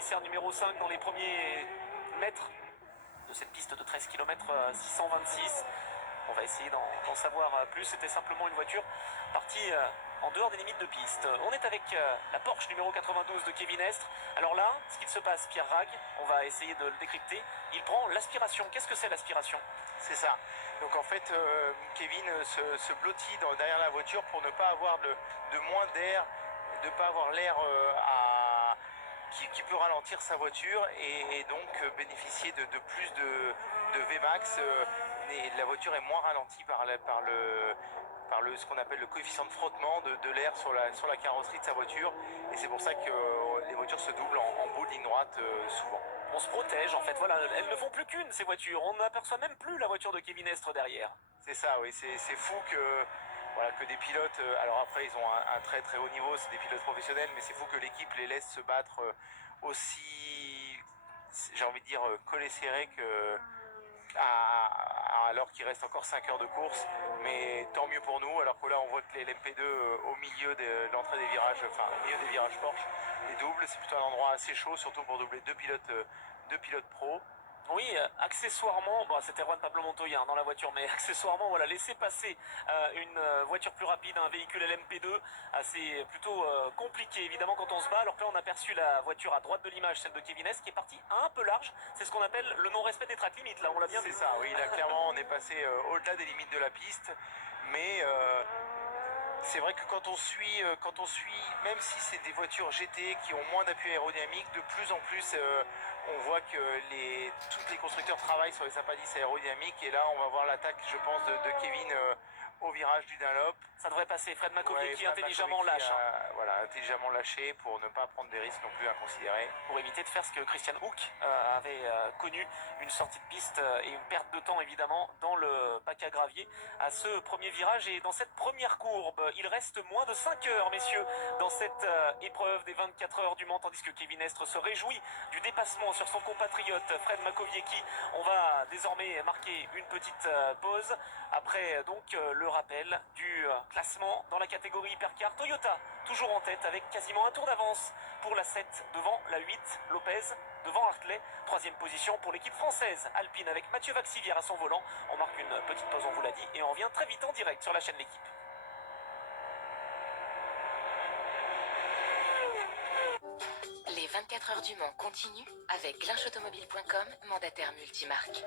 commissaire numéro 5 dans les premiers mètres de cette piste de 13 km 626. On va essayer d'en savoir plus. C'était simplement une voiture partie en dehors des limites de piste. On est avec la Porsche numéro 92 de Kevin Estre. Alors là, ce qu'il se passe, Pierre Rag, on va essayer de le décrypter. Il prend l'aspiration. Qu'est-ce que c'est l'aspiration? C'est ça. Donc en fait, Kevin se blottit derrière la voiture pour ne pas avoir de moins d'air, de ne pas avoir l'air qui peut ralentir sa voiture et donc bénéficier de plus de Vmax. Et la voiture est moins ralentie par ce qu'on appelle le coefficient de frottement de l'air sur la carrosserie de sa voiture. Et c'est pour ça que les voitures se doublent en bout de ligne droite souvent. On se protège en fait, voilà, elles ne font plus qu'une ces voitures, on n'aperçoit même plus la voiture de Kevin Estre derrière. C'est ça, oui, c'est fou que des pilotes, alors après ils ont un très très haut niveau, c'est des pilotes professionnels, mais c'est fou que l'équipe les laisse se battre aussi, j'ai envie de dire, collés serrés alors qu'il reste encore 5 heures de course, mais tant mieux pour nous, alors que là on voit que l'MP2 au milieu de l'entrée des virages, enfin au milieu des virages Porsche, les doubles, c'est plutôt un endroit assez chaud, surtout pour doubler deux pilotes pro. Oui, accessoirement, bon, c'était Juan Pablo Montoya dans la voiture, mais accessoirement, voilà, laisser passer une voiture plus rapide, un véhicule LMP2, c'est plutôt compliqué évidemment quand on se bat. Alors que là, on a aperçu la voiture à droite de l'image, celle de Kevin Estre, qui est partie un peu large. C'est ce qu'on appelle le non-respect des track limits. Là, on l'a bien vu. C'est ça, oui, là clairement, on est passé au-delà des limites de la piste, mais c'est vrai que quand on suit, même si c'est des voitures GT qui ont moins d'appui aérodynamique, de plus en plus, on voit que tous les constructeurs travaillent sur les appendices aérodynamiques. Et là, on va voir l'attaque, je pense, de Kevin au virage du Dunlop. Ça devrait passer. Fred Makowiecki Ouais, intelligemment lâche. Voilà, intelligemment lâché pour ne pas prendre des risques non plus inconsidérés. Pour éviter de faire ce que Christian Hook avait connu, une sortie de piste et une perte de temps évidemment dans le bac à gravier à ce premier virage et dans cette première courbe. Il reste moins de 5 heures, messieurs, dans cette épreuve des 24 heures du Mans, tandis que Kevin Estre se réjouit du dépassement sur son compatriote Fred Makowiecki. On va désormais marquer une petite pause après donc le rappel du classement dans la catégorie Hypercar. Toyota toujours en tête avec quasiment un tour d'avance pour la 7 devant la 8, Lopez devant Hartley. Troisième position pour l'équipe française Alpine avec Mathieu Vaxivière à son volant. On marque une petite pause, on vous l'a dit, et on revient très vite en direct sur la chaîne L'équipe. Les 24 heures du Mans continuent avec glinchautomobile.com, mandataire multimarque.